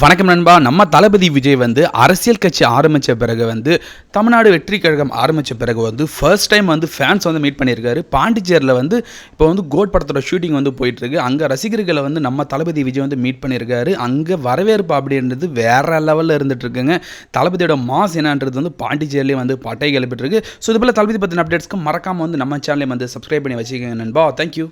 வணக்கம் நண்பா. நம்ம தளபதி விஜய் வந்து அரசியல் கட்சி ஆரம்பித்த பிறகு வந்து தமிழ்நாடு வெற்றி கழகம் ஆரம்பித்த பிறகு வந்து ஃபர்ஸ்ட் டைம் வந்து ஃபேன்ஸ் வந்து மீட் பண்ணியிருக்காரு. பாண்டிச்சேரியில் வந்து இப்போ வந்து கோட் படத்தோட ஷூட்டிங் வந்து போயிட்டுருக்கு. அங்கே ரசிகர்களை வந்து நம்ம தளபதி விஜய் வந்து மீட் பண்ணியிருக்காரு. அங்கே வரவேற்பு அப்படின்றது வேற லெவலில் இருந்துகிட்ருக்குங்க தளபதியோட மாஸ் என்னன்றது வந்து பாண்டிச்சேரிலேயே வந்து பட்டை கிளப்பிட்டுருக்கு. ஸோ இது போல் தளபதி பற்றின அப்டேட்ஸ்க்கு மறக்காமல் வந்து நம்ம சேனலையும் வந்து சப்ஸ்கிரைப் பண்ணி வச்சுக்கோங்க நண்பா. தேங்க்யூ